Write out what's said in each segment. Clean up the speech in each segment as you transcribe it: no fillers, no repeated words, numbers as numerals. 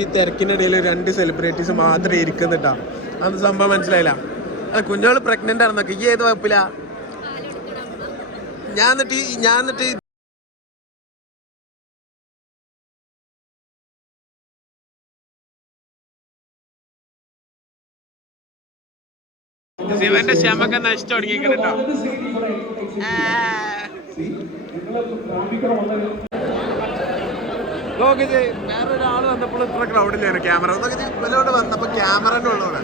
ഈ തിരക്കിനിടയിൽ 2 സെലിബ്രിറ്റീസ് മാത്രമേ ഇരിക്കുന്നിട്ടാ. അത് സംഭവം മനസ്സിലായില്ല. അല്ല, കുഞ്ഞോള് പ്രഗ്നന്റ് ആണെന്നൊക്കെ. ഈ ഏത് കുഴപ്പമില്ല. ഞാൻ എന്നിട്ട് ശിവന്റെ ക്ഷമൊക്കെ നശിച്ചു തുടങ്ങിയിട്ടുണ്ടോ? വേറൊരാൾ വന്നപ്പോൾ ഇത്ര ക്രൗഡിലായിരുന്നു. ക്യാമറ ഇവരോട് വന്നപ്പോ ക്യാമറ തന്നെ ഉള്ളൂടെ.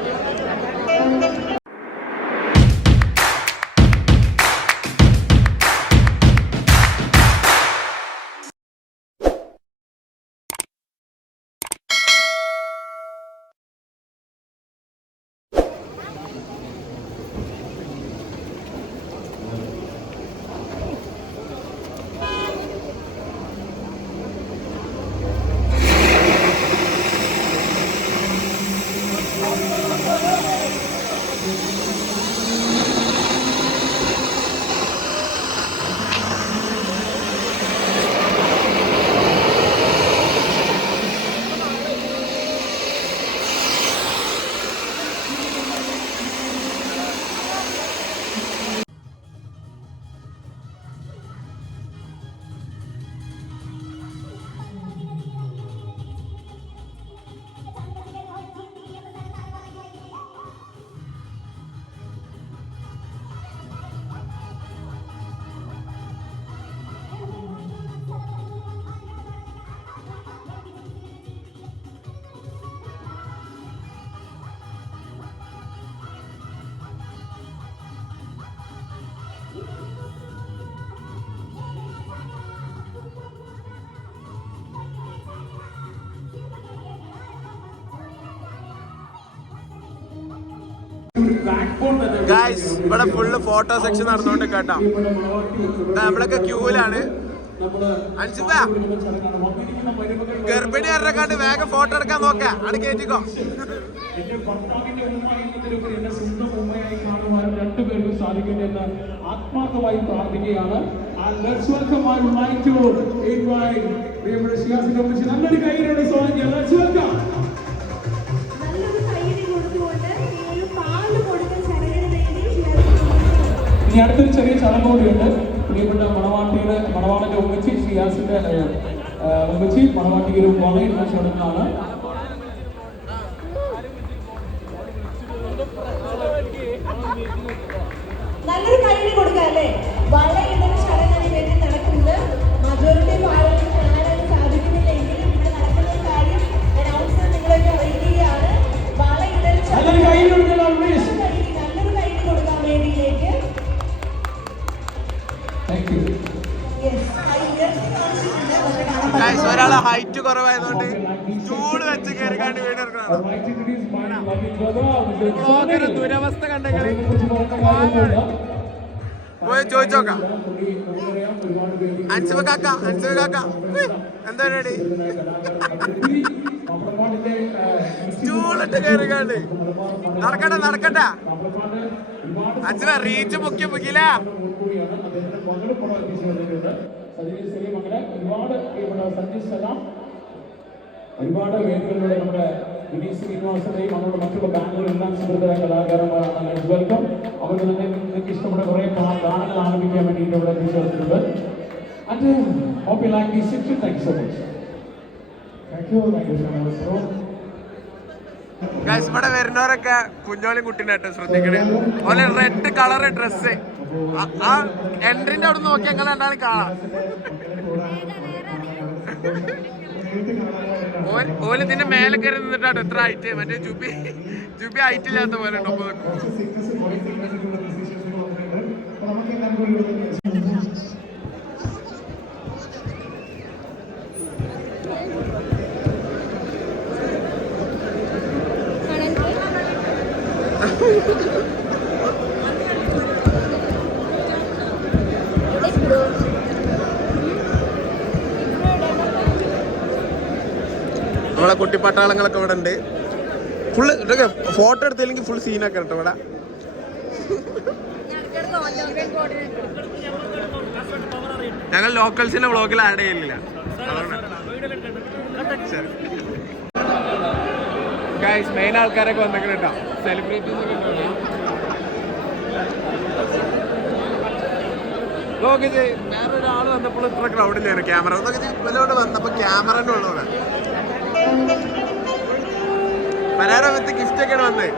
ഗൈസ്, ഇവിടെ ഫുള്ള് ഫോട്ടോ സെക്ഷൻ നടന്നുകൊണ്ട് കേട്ടോ. നമ്മളൊക്കെ ക്യൂവിലാണ്. അൻസിബ ഗർഭിണി ഇറക്കാണ്ട് വേഗം ഫോട്ടോ എടുക്കാൻ നോക്കാം. അവിടെ കയറ്റിക്കോ. രണ്ടുപേർക്കും സാധിക്കുമെന്ന് ആത്മാർത്ഥമായി പ്രാർത്ഥിക്കുകയാണ്. നല്ലൊരു കൈയിലുള്ള സ്വാഗതം. ഇനി അടുത്തൊരു ചെറിയ ചടങ്ങ് കൂടിയുണ്ട്. പ്രിയപ്പെട്ട മണവാളന്റെ ഉമ്മച്ചി ഷിയാസിന്റെ ഉമ്മച്ചി മണവാട്ടിക്ക് ഒരു വളയിൽ ചടങ്ങാണ്. നല്ലൊരു കൈയ്യടി കൊടുക്കാം അല്ലേ? വളയിടുന്ന ചടങ്ങിന് വേണ്ടി നടക്കുന്നത്. മജോറിറ്റി ആളുകൾക്ക് കാണാൻ സാധിക്കുന്നില്ലെങ്കിലും ഇവിടെ നടക്കുന്ന ഒരു കാര്യം അനൗൺസർ നിങ്ങളൊക്കെ അറിയിക്കുകയാണ്. വളയിടൽ നല്ലൊരു കൈയ്യടി കൊടുക്കാൻ വേണ്ടിയിലേക്ക്. ഒരാളെ ഹൈറ്റ് കുറവായതുകൊണ്ട് ചൂട് വെച്ച് കയറിക്കാണ്ട് വീടെടുക്കണം. ദുരവസ്ഥ കണ്ടെങ്കിൽ പോയി ചോദിച്ചോക്കാം. അൻസിബ കാക്ക എന്താ റെഡി? ചൂടിട്ട് കയറിക്കാണ്ട് നടക്കട്ടെ. അൻസിബ റീച്ച് മുക്കില്ല. ഒരുപാട് വേദികളിലൂടെ നമ്മുടെ വിനീത് ശ്രീനിവാസന്റെയും അവരുടെ മറ്റുള്ള ബാൻഡുകളെല്ലാം സുഹൃത്തായ കലാകാരന്മാരാണ്. വെൽക്കം. അവർക്ക് തന്നെ നിങ്ങൾക്ക് ഇഷ്ടപ്പെട്ട കുറെ ഗാനങ്ങൾ ആരംഭിക്കാൻ വേണ്ടിയിട്ട് ഇവിടെ എത്തിച്ചേർത്തിട്ടുണ്ട്. And hope you like this section. Thank you so much. Guys, ഇവിടെ വരുന്നവരൊക്കെ കുഞ്ഞോലും കുട്ടീനായിട്ട് ശ്രദ്ധിക്കണേ. ഓലെ റെഡ് കളർ ഡ്രസ്സ് ആ എൻട്രിന്റെ അവിടെ നോക്കി ഞങ്ങൾ രണ്ടാളും കാണാം. ഓല് ഇതിന്റെ മേലെ കയറി നിന്നിട്ടാണ് എത്ര ഹൈറ്റ്. മറ്റേ ജുബി ഹൈറ്റ് ഇല്ലാത്ത പോലെ ഉണ്ടോ? നമ്മളെ കുട്ടിപ്പട്ടാളങ്ങളൊക്കെ ഇവിടെ ഉണ്ട്. ഫുള്ള് ഇതൊക്കെ ഫോട്ടോ എടുത്തില്ലെങ്കിൽ ഫുൾ സീനൊക്കെ കേട്ടോ ഇവിടെ. ഞങ്ങൾ ലോക്കൽസിന്റെ വ്ളോഗിൽ ആഡ് ചെയ്യില്ല. ഗൈസ് മെയിൻ ആൾക്കാരൊക്കെ വന്നിട്ട് കേട്ടോ, സെലിബ്രിറ്റീസ് ഒക്കെ ഉണ്ടോ? നോക്കി വേറൊരാൾ വന്നപ്പോൾ ഇത്ര ക്രൗഡില്ലായിരുന്നു. ക്യാമറ ഇവരോട് വന്നപ്പോൾ ക്യാമറ തന്നെ ഉള്ളൂടെ. പരാര വിത്ത് ഗിഫ്റ്റ് ഒക്കെയാണ് വന്നത്.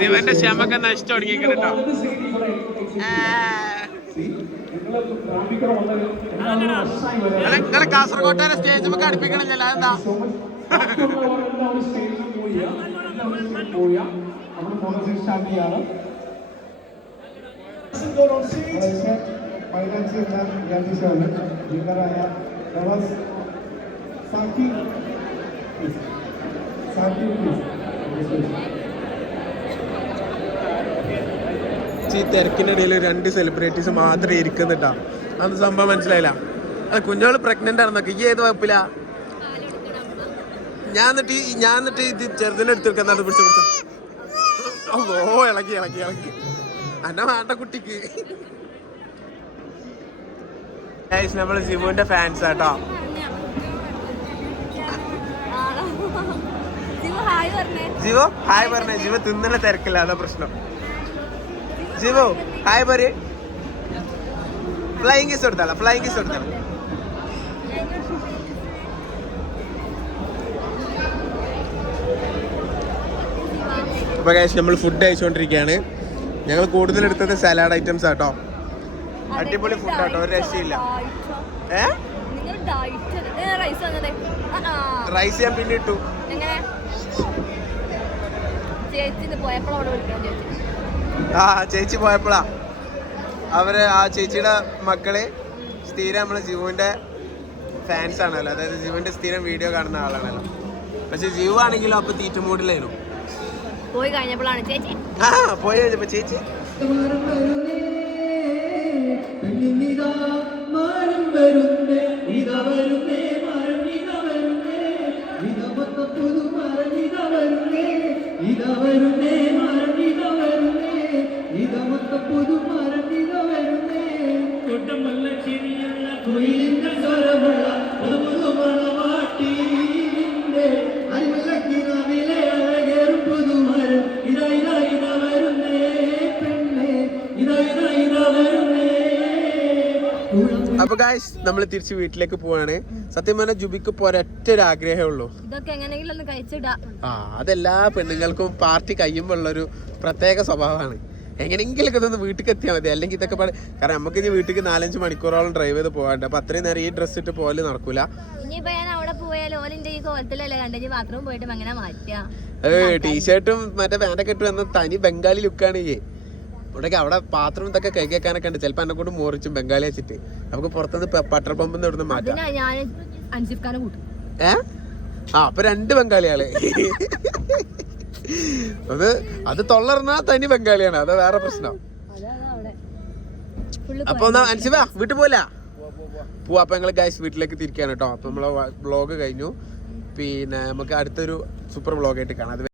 ശിവന്റെ ക്ഷമൊക്കെ നശിച്ചു തുടങ്ങിട്ടോ. നിങ്ങളെ കാസർഗോട്ടെ സ്റ്റേജ് ഒക്കെ അടുപ്പിക്കണില്ല. അതെന്താ? ഈ തിരക്കിനിടയിൽ 2 സെലിബ്രിറ്റീസ് മാത്രമേ ഇരിക്കുന്നിട്ടാ. അത് സംഭവം മനസ്സിലായില്ല. അത് കുഞ്ഞോള് പ്രഗ്നന്റ് ആണെന്നൊക്കെ. ഈ ഏത് വകുപ്പില്ല? ഞാൻ എന്നിട്ട് ഇത് ചെറുതിനെ എടുത്തെടുക്കാൻ പിടിച്ചു കൊടുത്തു. ഓ ഇളക്കി അന്ന വേണ്ട കുട്ടിക്ക്. നമ്മള് ജിവുവിന്റെ ഫാൻസ് ആട്ടോ. ജിവോ ഹായ് പറഞ്ഞേ. ജിവ തിന്നണ തിരക്കില്ല, അതാ പ്രശ്നം. ജിവോ ഹായ് പറ. ഫ്ലൈയിങ് കിസ് കൊടുത്താളാ. അപ്പൊ നമ്മൾ ഫുഡ് കഴിച്ചുകൊണ്ടിരിക്കുകയാണ്. ഞങ്ങൾ കൂടുതൽ എടുത്തത് സലാഡ് ഐറ്റംസ് ആട്ടോ. അടിപൊളി ഫുഡ് ആട്ടോ, ഒരു രക്ഷയില്ല. റൈസ് ഞാൻ പിന്നെ ഇട്ടു. ചേച്ചി പോയപ്പോഴാ അവര് ആ ചേച്ചിയുടെ മക്കള് സ്ഥിരം നമ്മളെ ജിവുവിന്റെ ഫാൻസ് ആണല്ലോ. അതായത് ജിവുവിന്റെ സ്ഥിരം വീഡിയോ കാണുന്ന ആളാണല്ലോ. പക്ഷെ ജിവു ആണെങ്കിലും അപ്പൊ തീറ്റ മൂഡിലായിരുന്നു. പോയി കഴിഞ്ഞപ്പോഴാണ് ചേച്ചി പോയി കഴിഞ്ഞപ്പോ ചേച്ചി അപ്പൊ ഗായ്സ് നമ്മൾ തിരിച്ച് വീട്ടിലേക്ക് പോവാണ്. സത്യം പറഞ്ഞാൽ ജുബിക്ക് ഇപ്പൊ ഒരൊറ്റ ആഗ്രഹമേ ഉള്ളൂ. അതെല്ലാ പെണ്ണുങ്ങൾക്കും പാർട്ടി കഴിയുമ്പോഴുള്ളൊരു പ്രത്യേക സ്വഭാവമാണ്. എങ്ങനെയെങ്കിലും ഇതൊന്ന് വീട്ടിൽ എത്തിയാൽ മതി. അല്ലെങ്കിൽ ഇതൊക്കെ കാരണം നമുക്ക് ഇനി വീട്ടിൽ 4-5 മണിക്കൂറോളം ഡ്രൈവ് ചെയ്ത് പോകാണ്ട്. അപ്പൊ അത്രയും നേരം ഈ ഡ്രസ് ഇട്ട് പോലെ നടക്കൂല. ടീഷർട്ടും മറ്റേ പാൻറ്റൊക്കെ ഇട്ട് വന്ന തനി ബംഗാളി ലുക്കാണ് ഈ. ഇവിടെ അവിടെ പാത്രം ഇതൊക്കെ കൈകാനൊക്കെ ഉണ്ട്. ചിലപ്പോ എന്നെ കൊണ്ട് മോറിച്ചും ബംഗാളി വെച്ചിട്ട് നമുക്ക് പുറത്തുനിന്ന് പെട്രോൾ പമ്പിൽ നിന്ന് മാറ്റാം. അപ്പൊ 2 ബംഗാളികള്. അത് തൊള്ളർന്നാ തനി ബംഗാളിയാണ്. അത് വേറെ പ്രശ്നം. അപ്പൊ എന്നാ അൻസിബ വീട്ടിൽ പോലാ പോവാ. അപ്പൊ ഞങ്ങള് ഗൈസ് വീട്ടിലേക്ക് തിരിക്കാണ് കേട്ടോ. അപ്പൊ നമ്മളെ വ്ളോഗ് കഴിഞ്ഞു. പിന്നെ നമുക്ക് അടുത്തൊരു സൂപ്പർ വ്ളോഗായിട്ട് കാണാം.